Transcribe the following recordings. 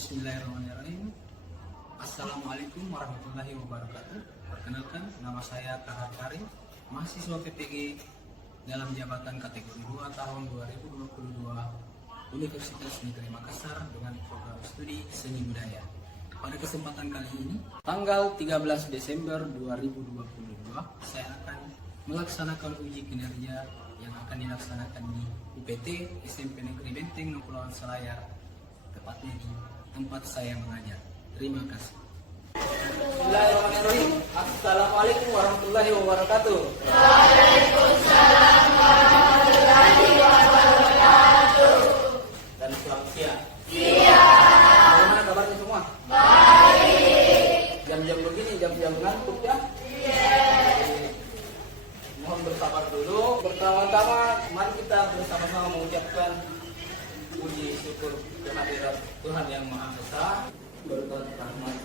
Bismillahirrahmanirrahim. Assalamualaikum warahmatullahi wabarakatuh. Perkenalkan, nama saya Kahar Karim, mahasiswa PPG dalam jabatan kategori 2 tahun 2022 Universitas Negeri Makassar dengan program studi seni budaya. Pada kesempatan kali ini, tanggal 13 Desember 2022, saya akan melaksanakan uji kinerja yang akan dilaksanakan di UPT SMP Negeri Benteng Kepulauan Selayar, tepatnya di tempat saya mengajar. Terima kasih. Bismillahirrahmanirrahim. Assalamualaikum warahmatullahi wabarakatuh. Waalaikumsalam warahmatullahi wabarakatuh. Dan selamat siang. Siang. Bagaimana kabarnya semua? Baik. Jam-jam begini, jam-jam ngantuk ya? Iya. Mohon bersabar dulu. Pertama-tama, mari kita bersama-sama mengucapkan puji syukur kehadirat Tuhan Yang Maha Esa, berkat rahmat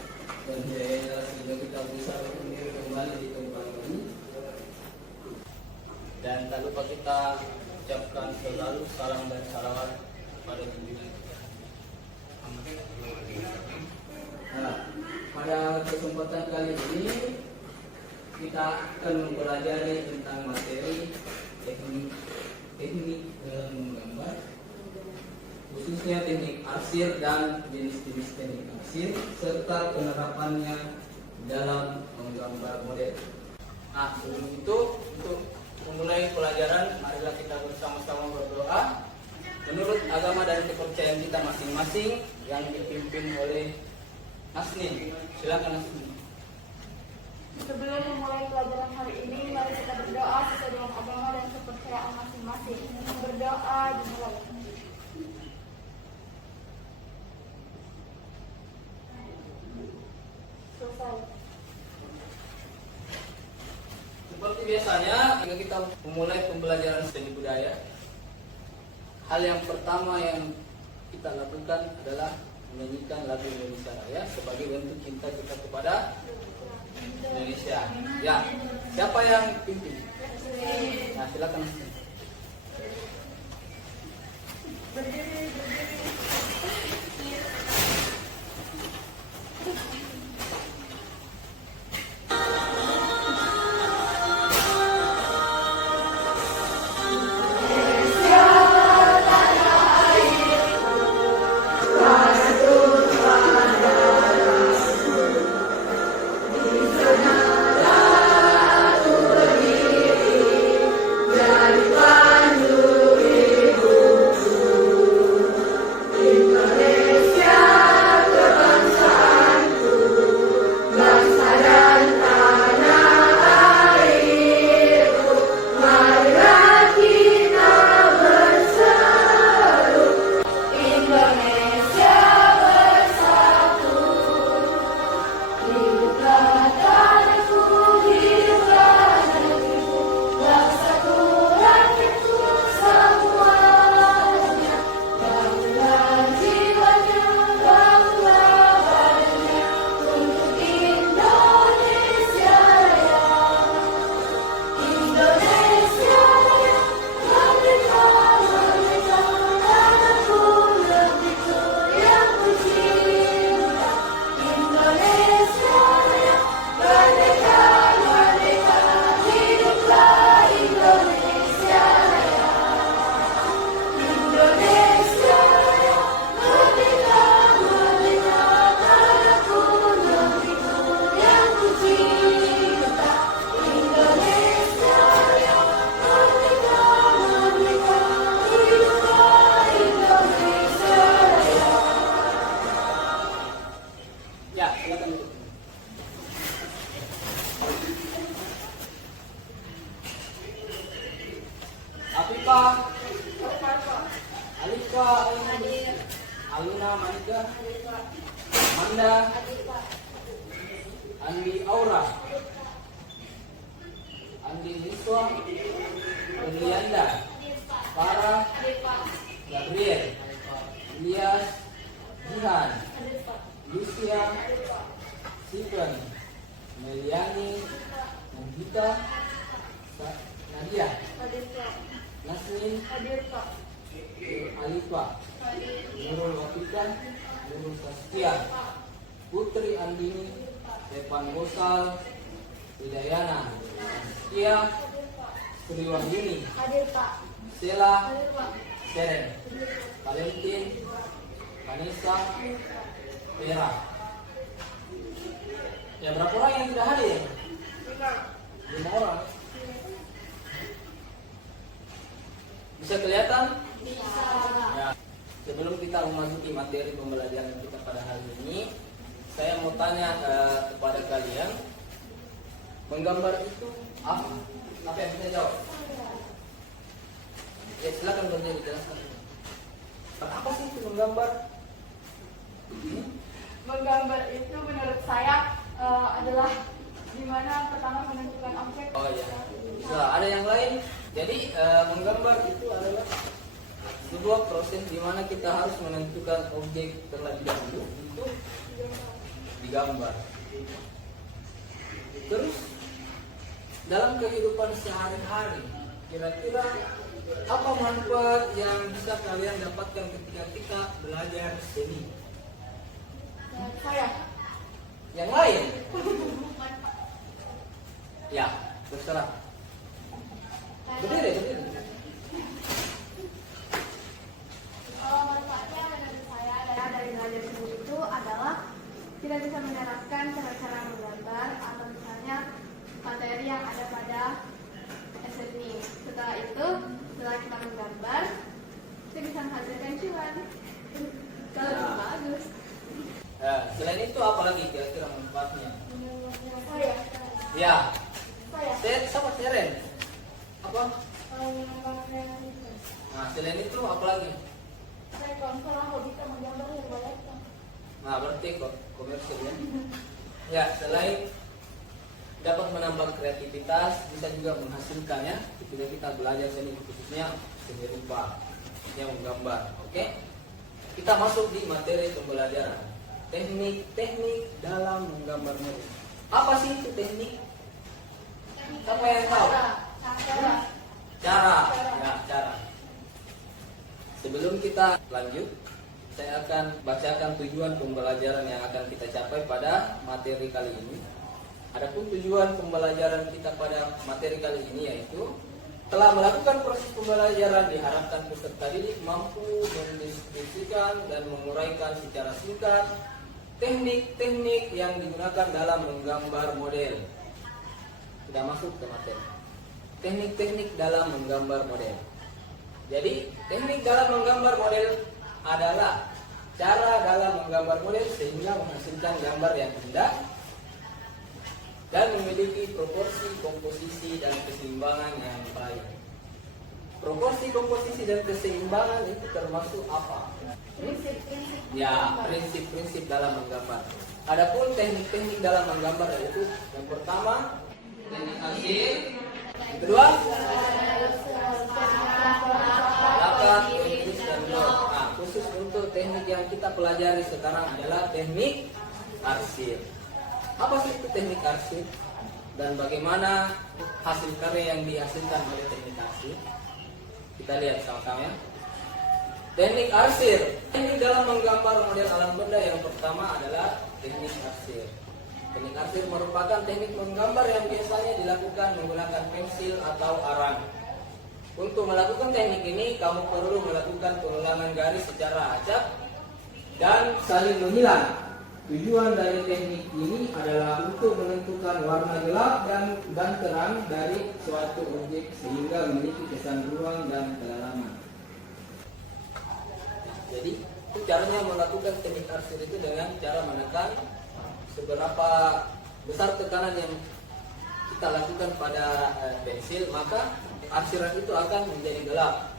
dan hidayah sehingga kita bisa berkumpul kembali di tempat ini. Dan tak lupa kita ucapkan selalu salam dan salawat pada junjungan kita. Nah, pada kesempatan kali ini kita akan mempelajari tentang materi teknik dalam menggambar, khususnya teknik arsir dan jenis-jenis teknik arsir serta penerapannya dalam menggambar model. Nah, sebelum itu, untuk memulai pelajaran, marilah kita bersama-sama berdoa menurut agama dan kepercayaan kita masing-masing yang dipimpin oleh Nasnin. Silakan Nasnin. Sebelum memulai pelajaran hari ini, mari kita berdoa sesuai dengan agama dan kepercayaan masing-masing. Berdoa dimulai. Selesai. Seperti biasanya, jika kita memulai pembelajaran seni budaya, hal yang pertama yang kita lakukan adalah menyanyikan lagu Indonesia Raya sebagai bentuk cinta kita kepada Indonesia. Ya, siapa yang pimpin? Nah, silakan. Berdiri. Afifah, Alifa, Aluna, Manika, Manda, Andi Aura, Andi Niswa, Lianda, Farah, Gabriel, Ilyas, Jihan, Lucia, Stephen, Meliani, Nandita, Nadia, Nasrin, Hadir Pak. Alifa, Nurul Wafikan, Nurul Saskia, Putri Andini, Evan Gosal, Hidayana, Saskia, Sri Wahyuni, Hadir Pak. Sela, Hadir Pak. Seren, Valentin, Vanessa, Vera. Ya, berapa orang yang tidak hadir? 5 orang. Bisa kelihatan? Ya. Sebelum kita memasuki materi pembelajaran kita pada hari ini, saya mau tanya kepada kalian, menggambar itu apa? Apa yang bisa jawab? Ya, silakan berdiri, jelaskan. Apa sih itu menggambar? Menggambar itu menurut saya adalah dimana pertama menentukan objek. Oh ya, bisa. Ada yang lain. Jadi menggambar itu adalah sebuah proses di mana kita harus menentukan objek terlebih dahulu untuk digambar. Terus dalam kehidupan sehari-hari, kira-kira apa manfaat yang bisa kalian dapatkan ketika kita belajar seni? Saya. Yang lain? Ya, terserah. Berdiri. Manfaatnya menurut saya dari belajar seni itu adalah kita bisa menerapkan cara-cara menggambar atau misalnya materi yang ada pada seni. Setelah itu, setelah kita menggambar, kita bisa menghasilkan cuan. Kalau lebih bagus. Selain itu apa lagi kira-kira manfaatnya? Saya. Ya, Saya. sama Seren. Apa? Mengembangkan kreativitas. Nah, selain itu apa lagi? Saya kalau misalnya hobi kita menggambar yang banyak. Nah, berarti komersil ya. Ya, selain dapat menambah kreativitas, bisa juga menghasilkan ya. Ketika kita belajar seni, khususnya seni rupa yang menggambar. Oke? Kita masuk di materi pembelajaran. Teknik dalam menggambar model. Apa sih itu teknik? Siapa yang tahu? Cara. Ya, cara. Sebelum kita lanjut, saya akan bacakan tujuan pembelajaran yang akan kita capai pada materi kali ini. Adapun tujuan pembelajaran kita pada materi kali ini yaitu telah melakukan proses pembelajaran, diharapkan peserta didik mampu mendiskusikan dan menguraikan secara singkat teknik-teknik yang digunakan dalam menggambar model. Sudah masuk ke materi. Teknik-teknik dalam menggambar model. Jadi, teknik dalam menggambar model adalah cara dalam menggambar model sehingga menghasilkan gambar yang indah dan memiliki proporsi, komposisi, dan keseimbangan yang baik. Proporsi, komposisi, dan keseimbangan itu termasuk apa? Prinsip-prinsip. Ya, prinsip-prinsip dalam menggambar. Adapun teknik-teknik dalam menggambar yaitu yang pertama teknik hasil, yang kedua lakat, iris, dan blok. Nah, khusus untuk teknik yang kita pelajari sekarang adalah teknik arsir. Apa sih itu teknik arsir dan bagaimana hasil karya yang dihasilkan oleh teknik arsir? Kita lihat sama-sama ya. Teknik arsir. Teknik dalam menggambar model alam benda yang pertama adalah teknik arsir. Teknik arsir merupakan teknik menggambar yang biasanya dilakukan menggunakan pensil atau arang. Untuk melakukan teknik ini, kamu perlu melakukan pengulangan garis secara acak dan saling menghilang. Tujuan dari teknik ini adalah untuk menentukan warna gelap dan terang dari suatu objek sehingga memiliki kesan ruang dan kedalaman. Jadi, caranya melakukan teknik arsir itu dengan cara menekan seberapa besar tekanan yang kita lakukan pada pensil, maka arsiran itu akan menjadi gelap.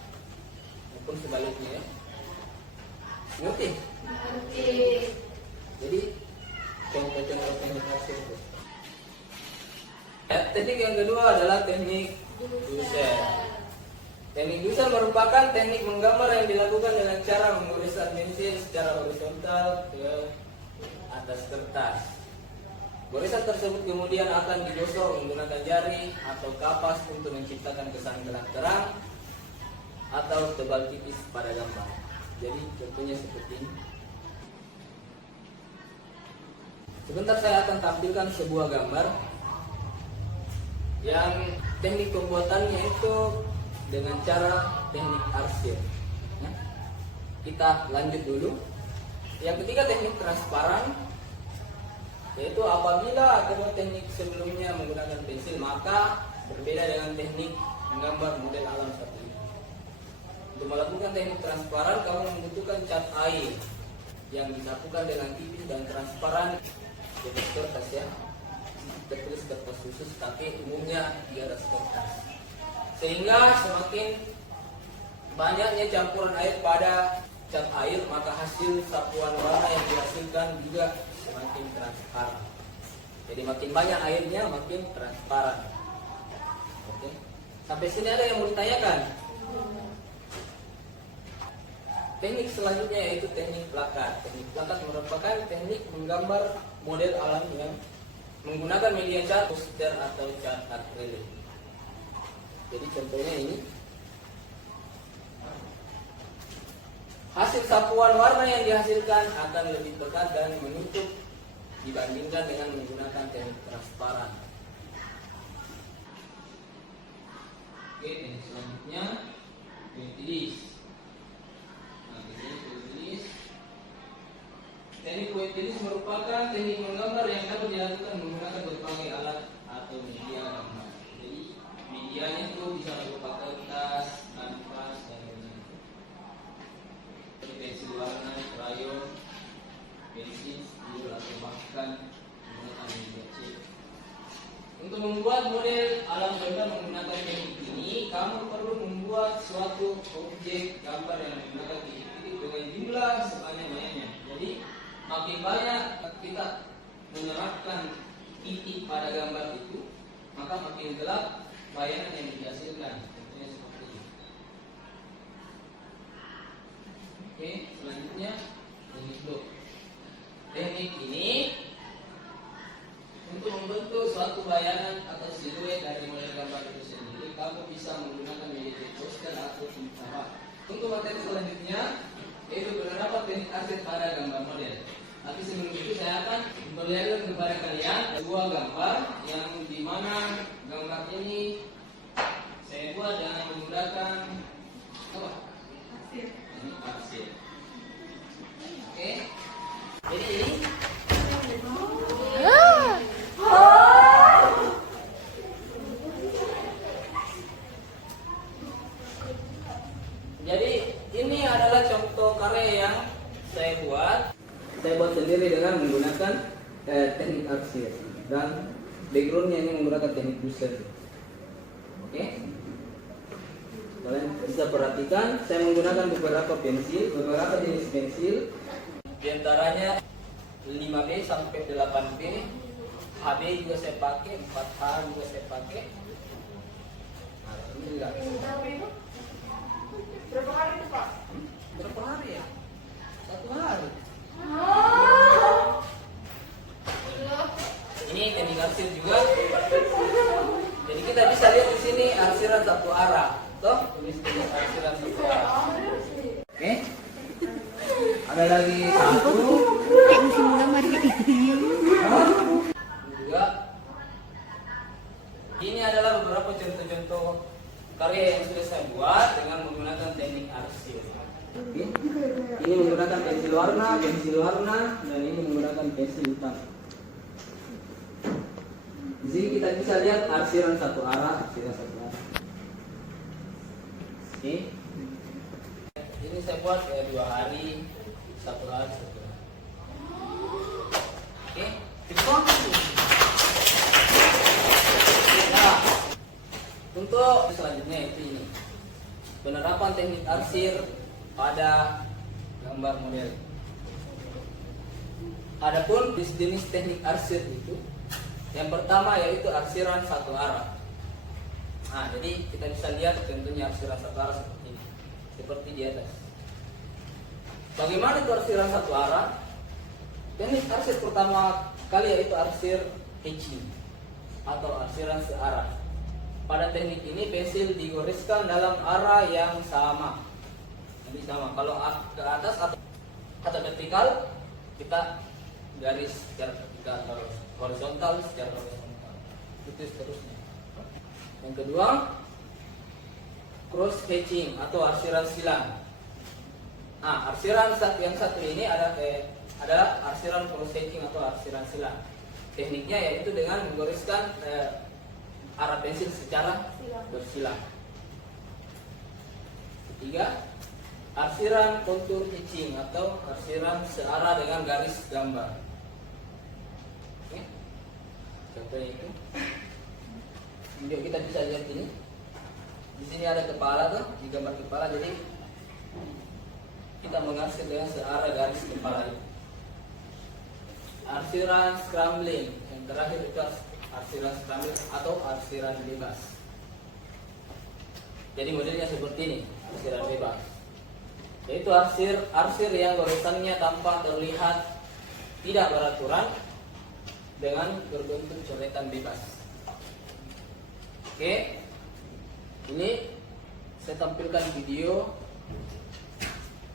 Maupun sebaliknya ya. Ngerti? Jadi contoh-contoh teknik arsir itu. Teknik yang kedua adalah teknik Dussel. Teknik Dussel merupakan teknik menggambar yang dilakukan dengan cara menggoreskan pensil secara horizontal ke atas kertas. Goresan tersebut kemudian akan digosok menggunakan jari atau kapas untuk menciptakan kesan gelap terang atau tebal tipis pada gambar. Jadi contohnya seperti ini. Sebentar saya akan tampilkan sebuah gambar yang teknik pembuatannya itu dengan cara teknik arsir. Ya. Kita lanjut dulu. Yang ketiga teknik transparan, yaitu apabila kedua teknik sebelumnya menggunakan pensil, maka berbeda dengan teknik menggambar model alam seperti ini. Untuk melakukan teknik transparan, kamu membutuhkan cat air yang disatukan dengan tipis dan transparan di atas kertas ya. Tertulis kertas khusus, tapi umumnya di atas kertas. Sehingga semakin banyaknya campuran air pada cat air, maka hasil sapuan warna yang dihasilkan juga semakin transparan. Jadi makin banyak airnya, makin transparan. Oke. Sampai sini ada yang mau ditanyakan? Teknik selanjutnya yaitu teknik plakat. Teknik plakat merupakan teknik menggambar model alam yang menggunakan media cat, poster atau cat akrilik. Jadi contohnya ini. Hasil sapuan warna yang dihasilkan akan lebih pekat dan menutup dibandingkan dengan menggunakan teknik transparan. Oke, teknik selanjutnya pointillis. Teknik pointillis merupakan teknik menggambar yang dapat dilakukan menggunakan berbagai alat atau media gambar. Jadi medianya itu bisa berupa kertas, kanvas, dan lain-lain. Pensil warna, krayon, pensil, spidol, atau bahkan menggunakan media cat. Untuk membuat model alam gambar menggunakan teknik ini, kamu perlu membuat suatu objek gambar yang menggunakan titik-titik dengan jumlah sebanyak-banyaknya. Jadi makin banyak kita menerapkan titik pada gambar itu, maka makin gelap bayangan yang dihasilkan. Contohnya seperti ini. Oke, selanjutnya teknik blok. Teknik ini untuk membentuk suatu bayangan atau siluet dari model gambar itu sendiri, kamu bisa menggunakan media poster atau tinta. Untuk materi selanjutnya yaitu penerapan teknik arsir pada gambar model. Tapi sebelum itu saya akan memperlihatkan kepada kalian sebuah gambar yang dimana gambar ini saya buat dengan menggunakan apa? Teknik arsir. Oke. Jadi ini ini adalah contoh karya yang saya buat sendiri dengan menggunakan teknik arsir, dan backgroundnya ini menggunakan teknik buser. Oke, kalian bisa perhatikan saya menggunakan beberapa jenis pensil, diantaranya 5B sampai 8B, HB juga saya pakai, 4H juga saya pakai. Nah, ini juga. Berapa hari itu Pak? Berapa hari ya? 1 hari. Ini teknik arsir juga. Jadi kita bisa lihat di sini arsiran satu arah. Toh, tulis arsiran satu arah. Oke. Ada lagi satu. Dua. Ini adalah beberapa contoh-contoh karya yang sudah saya buat dengan menggunakan teknik arsir. Oke. Ini menggunakan pensil warna, dan ini menggunakan pensil hitam. Di sini kita bisa lihat arsiran satu arah. Oke. Ini saya buat 2 hari, 1 hari, 1 hari. Oke. Nah, untuk selanjutnya itu ini penerapan teknik arsir pada gambar model. Adapun jenis teknik arsir itu, yang pertama yaitu arsiran satu arah. Nah, jadi kita bisa lihat tentunya arsiran satu arah seperti ini, seperti di atas. Bagaimana itu arsiran satu arah? Teknik arsir pertama kali yaitu arsir hatching atau arsiran searah. Pada teknik ini pensil digoreskan dalam arah yang sama. Jadi sama. Kalau ke atas atau vertikal, kita garis secara vertikal. kita taruh horizontal secara horizontal. Itu seterusnya. Yang kedua, cross hatching atau arsiran silang. Nah, arsiran yang satu ini adalah arsiran cross hatching atau arsiran silang. Tekniknya yaitu dengan menggoreskan arah pensil secara bersilang. Ketiga, arsiran kontur hatching atau arsiran searah dengan garis gambar. Oke. Contohnya itu. Video kita bisa lihat ini. Di sini ada kepala tuh, di gambar kepala, jadi kita mengarsir dengan searah garis kepala itu. Arsiran scrambling, yang terakhir itu arsiran scrambling atau arsiran bebas. Jadi modelnya seperti ini, arsiran bebas. Yaitu arsir yang goresannya tanpa terlihat tidak beraturan dengan berbentuk coretan bebas. Oke, ini saya tampilkan video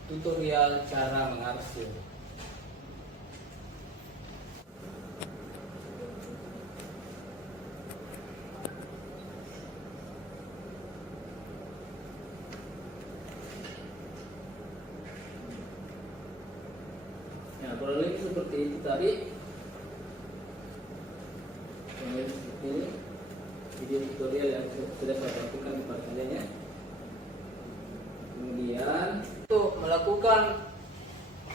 tutorial cara mengarsir. Nah, kurang lebih seperti itu tadi. Kurang lebih seperti ini video tutorial yang sudah saya lakukan di kalian ya. Kemudian untuk melakukan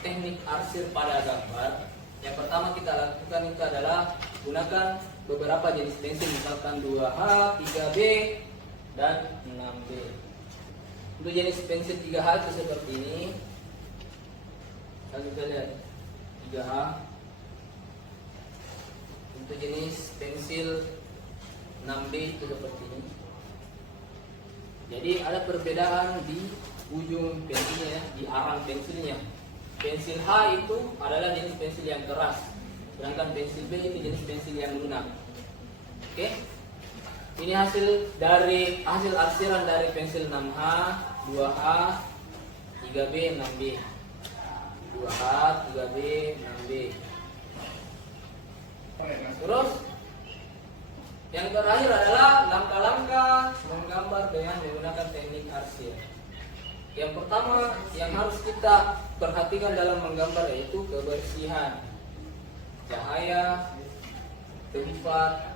teknik arsir pada gambar, yang pertama kita lakukan itu adalah gunakan beberapa jenis pensil, misalkan 2H, 3B, dan 6B. Untuk jenis pensil 3H itu seperti ini. Kita lihat 3H. Untuk jenis pensil 6B itu seperti ini. Jadi ada perbedaan di ujung pensilnya ya, di arang pensilnya. Pensil H itu adalah jenis pensil yang keras, sedangkan pensil B itu jenis pensil yang lunak. Oke. Ini hasil arsiran dari pensil 6H, 2H, 3B, 6B. 2H, 3B, 6B. Terus yang terakhir adalah langkah-langkah menggambar dengan menggunakan teknik arsir. Yang pertama yang harus kita perhatikan dalam menggambar yaitu kebersihan cahaya, tempat,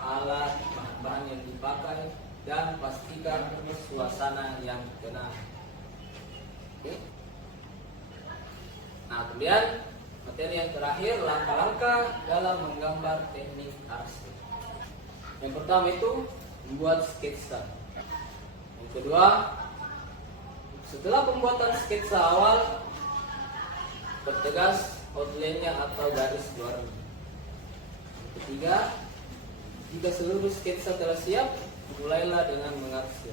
alat, bahan yang dipakai, dan pastikan suasana yang tenang. Oke. Nah, kemudian materi yang terakhir, langkah-langkah dalam menggambar teknik arsir. Yang pertama itu membuat sketsa. Yang kedua, setelah pembuatan sketsa awal, pertegas outline-nya atau garis luarnya. Yang ketiga, jika seluruh sketsa telah siap, mulailah dengan mengarsir.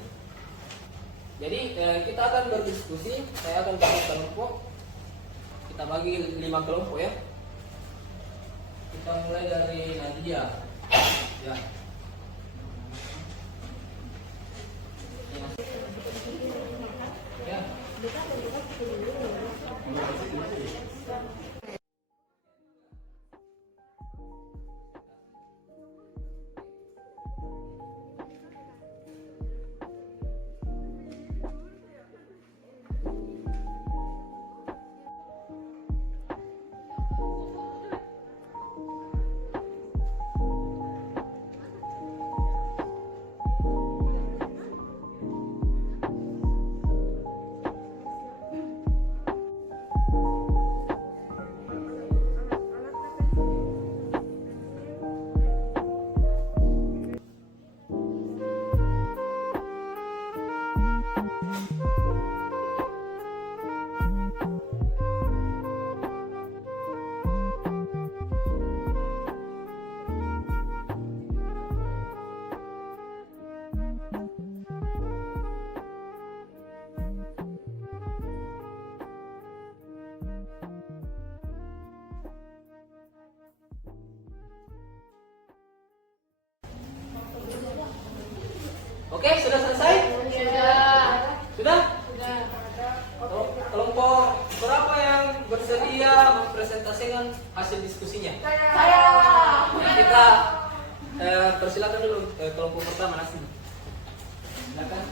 Jadi kita akan berdiskusi. Saya akan bagi kelompok. Kita bagi 5 kelompok ya. Kita mulai dari Nadia. Ya. Ya. Oke, sudah selesai? Sudah? Kelompok berapa yang bersedia mempresentasikan hasil hasil diskusinya? Saya. Nah, kita persilakan dulu kelompok pertama Nasmin. Silakan.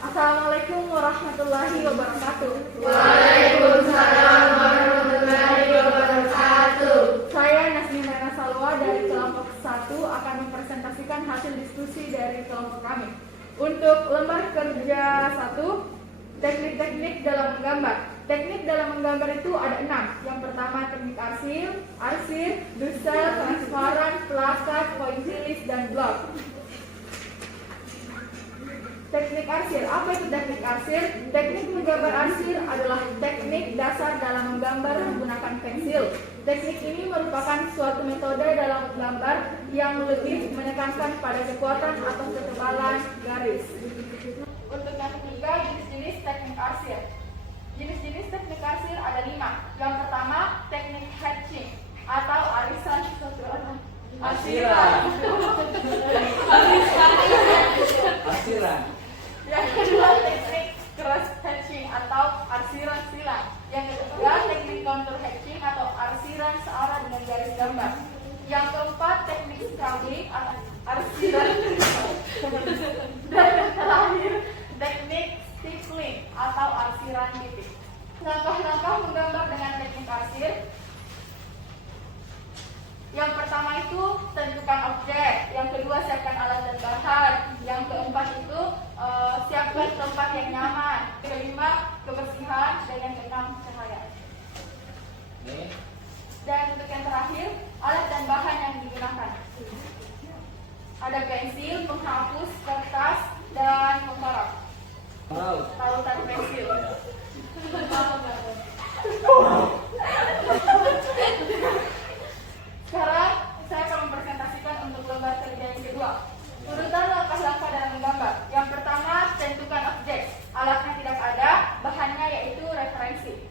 Assalamualaikum warahmatullahi wabarakatuh. Waalaikumsalam warahmatullahi wabarakatuh. Saya Nasmin Rena Salwa dari kelompok 1 akan mempresentasikan hasil diskusi dari kelompok kami. Untuk lembar kerja 1, teknik-teknik dalam menggambar. Teknik dalam menggambar itu ada 6. Yang pertama teknik arsir, dusel, transparan, plakat, pointilis, dan blok. Teknik arsir. Apa itu teknik arsir? Teknik menggambar arsir adalah teknik dasar dalam menggambar menggunakan pensil. Teknik ini merupakan suatu metode dalam menggambar yang lebih menekankan pada kekuatan atau ketebalan garis. Untuk yang ketiga, jenis-jenis teknik arsir. Jenis-jenis teknik arsir ada 5. Yang pertama, teknik hatching atau arisan arsiran. Arsiran. Yang kedua, teknik cross hatching atau arsiran silang. Yang ketiga, teknik contour hatching atau arsiran searah dengan garis gambar. Yang keempat, teknik scrambling atau arsiran. Dan yang terakhir, teknik stippling atau arsiran titik. Langkah-langkah menggambar dengan teknik arsir. Yang pertama itu tentukan objek, yang kedua siapkan alat dan bahan, yang keempat itu siapkan tempat yang nyaman, kelima kebersihan, dan yang keenam cahaya. Dan untuk yang terakhir, alat dan bahan yang digunakan. Ada pensil, penghapus, kertas, dan pembarap. Tautan pensil. Sekarang saya akan mempresentasikan untuk lembar kerja yang kedua. Urutan langkah-langkah dalam menggambar. Yang pertama, tentukan objek. Alatnya tidak ada, bahannya yaitu referensi.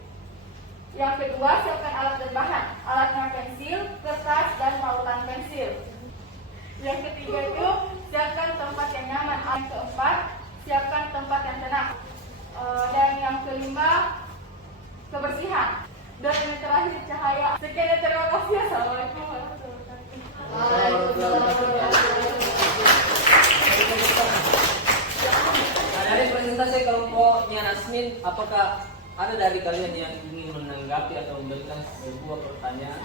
Yang kedua, siapkan alat dan bahan. Alatnya pensil, kertas, dan pautan pensil. Yang ketiga itu, siapkan tempat yang nyaman. Yang keempat, siapkan tempat yang tenang. Dan yang kelima, kebersihan. Dan yang terakhir, cahaya. Sekian dan terima kasih. Assalamualaikum warahmatullahi wabarakatuh. Nah, dari presentasi kelompoknya Nasmin, apakah ada dari kalian yang ingin menanggapi atau memberikan sebuah pertanyaan?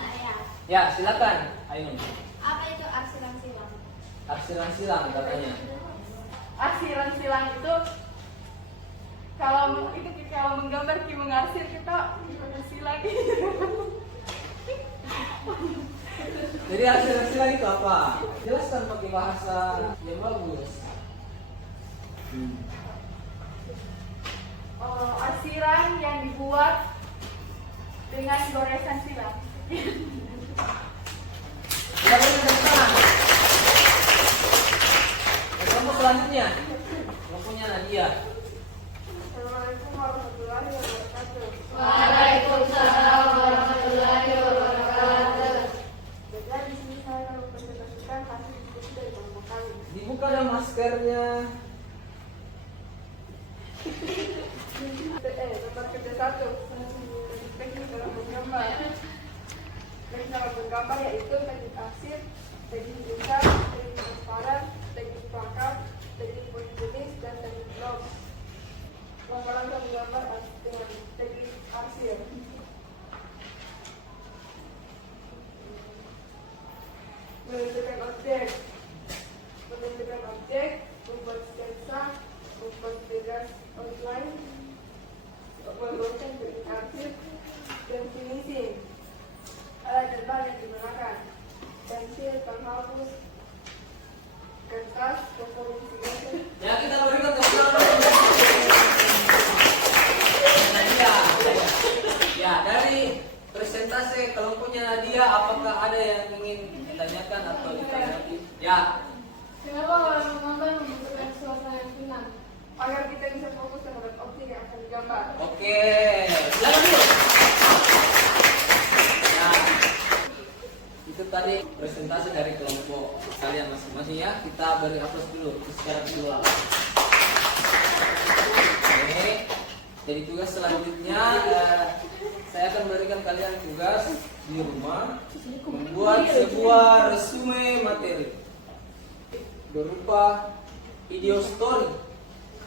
Ya, silakan. Ainun. Apa itu arsiran silang? Arsiran silang katanya. Arsiran silang itu kalau menggambar mengarsir kita silang. Jadi arsiran silang itu apa? Jelaskan pakai bahasa yang bagus. Arsiran yang dibuat dengan goresan silang. Kelompok selanjutnya, kelompoknya Nadia. Assalamualaikum warahmatullahi wabarakatuh. Waalaikumsalam warahmatullahi wabarakatuh. Jadi di sini saya akan mempresentasikan hasil diskusi dari kelompok kami. Dibuka dong maskernya. Lembar kerja 1, teknik dalam menggambar. Teknik dalam menggambar yaitu teknik arsir, teknik dusel, teknik transparan, teknik plakat, teknik pointilis, dan teknik blok. Langkah-langkah menggambar dengan teknik arsir. Menentukan objek, membuat sketsa, membuat garis outline, membuatkan teknik arsir, dan finishing. Alat dan bahan yang digunakan: pensil, penghapus, kertas, komposisi. Ya, kita berikan tepuk tangan. Nadia. Ya, dari presentasi kelompoknya Nadia, apakah ada yang ingin ditanyakan atau ditanggapi? Ya. Kenapa orang menggambar membutuhkan suasana yang tenang? Agar kita bisa fokus terhadap objek yang akan digambar. Oke. Silakan dulu. Nah, itu tadi presentasi dari kelompok kalian masing-masing ya. Kita beri aplaus dulu secara visual. Oke. Jadi tugas selanjutnya saya akan berikan kalian tugas di rumah membuat sebuah resume materi berupa video story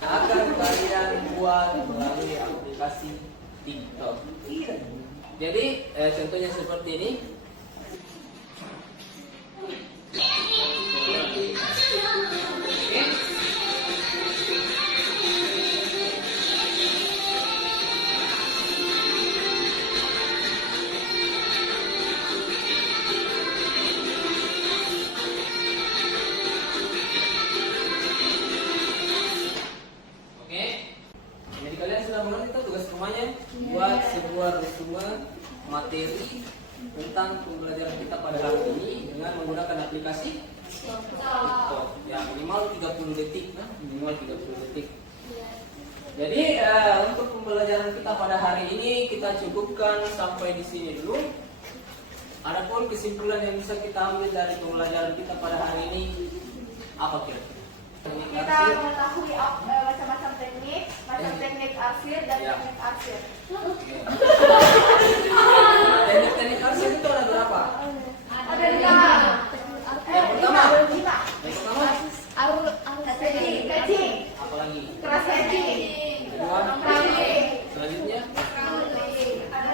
yang akan kalian buat melalui aplikasi TikTok. Jadi contohnya seperti ini. Jadi kalian sudah mengerti itu tugas rumahnya, buat sebuah resume materi tentang pembelajaran kita pada hari ini dengan menggunakan aplikasi TikTok. Ya minimal 30 detik, minimal 30 detik. Jadi untuk pembelajaran kita pada hari ini kita cukupkan sampai di sini dulu. Adapun kesimpulan yang bisa kita ambil dari pembelajaran kita pada hari ini apa kira-kira? Kita mengetahui macam-macam teknik, teknik arsir dan teknik arsir. Teknik arsir itu ada berapa? Ada 5. Yang pertama, Hedging, apalagi? keras hedging, Kedua, crawling, selanjutnya ada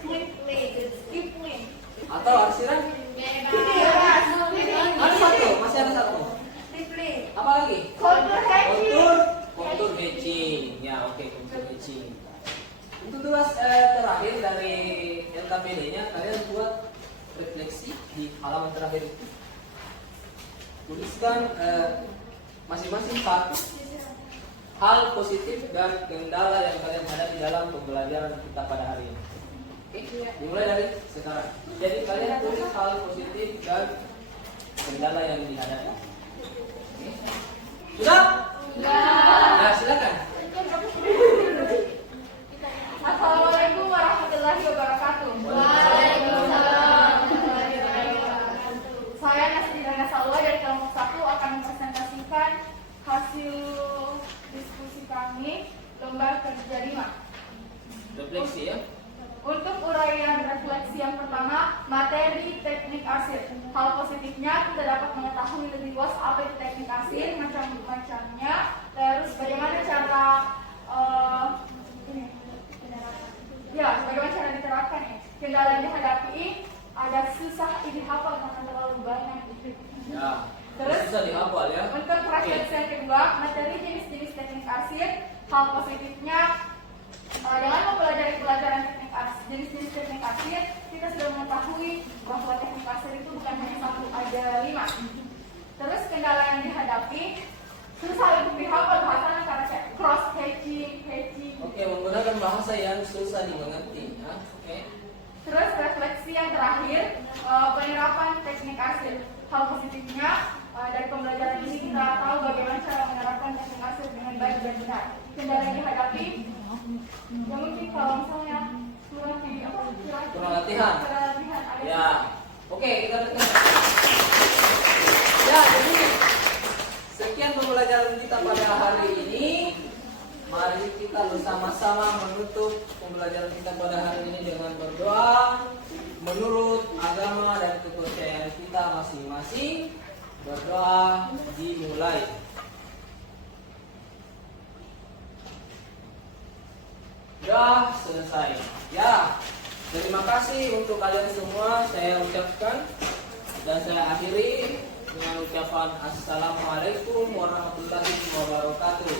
skip link, atau arsiran? Ada satu, masih ada satu. Apa lagi? contour hedging. Kontur hatching. Ya, oke, kontur hatching. Untuk tugas terakhir dari LKPD-nya, kalian buat refleksi di halaman terakhir itu. Tuliskan masing-masing satu hal positif dan kendala yang kalian hadapi dalam pembelajaran kita pada hari ini. Oke, dimulai dari sekarang. Jadi kalian tulis hal positif dan kendala yang dihadapi. Oke. Sudah? Ya, silakan. Assalamualaikum warahmatullahi wabarakatuh. Saya Nasdina Salwa dari kelompok 1 akan mempresentasikan hasil diskusi kami lomba kerja 5. Refleksi ya. Untuk uraian refleksi yang pertama, materi teknik arsir. Hal positifnya kita dapat mengetahui lebih luas apa itu teknik arsir, macam-macamnya, terus bagaimana cara bagaimana cara diterapkan ya. Kendala yang dihadapi ada susah dihafal karena terlalu banyak. Ya. Terus Susah dihafal ya. untuk refleksi yang kedua, materi jenis-jenis teknik arsir. Hal positifnya dengan mempelajari pelajaran teknik arsir, jenis-jenis teknik arsir, kita sudah mengetahui bahwa teknik arsir itu bukan hanya satu, ada 5. Terus kendala yang dihadapi, susah untuk dihafal bahasanya karena kayak cross hatching. Oke, menggunakan bahasa yang susah dimengerti. Ya. Oke. Terus refleksi yang terakhir, penerapan teknik arsir. Hal positifnya dari pembelajaran ini kita tahu bagaimana cara menerapkan teknik arsir dengan baik dan benar. Kendala yang dihadapi, ya mungkin kalau misalnya kurang latihan. ada. Ya. Oke, kita dengar. Ya, jadi sekian pembelajaran kita pada hari ini. Mari kita bersama-sama menutup pembelajaran kita pada hari ini dengan berdoa menurut agama dan kepercayaan kita masing-masing. Berdoa dimulai. Sudah selesai. Ya, terima kasih untuk kalian semua. Saya ucapkan dan saya akhiri dengan ucapan Assalamualaikum warahmatullahi wabarakatuh.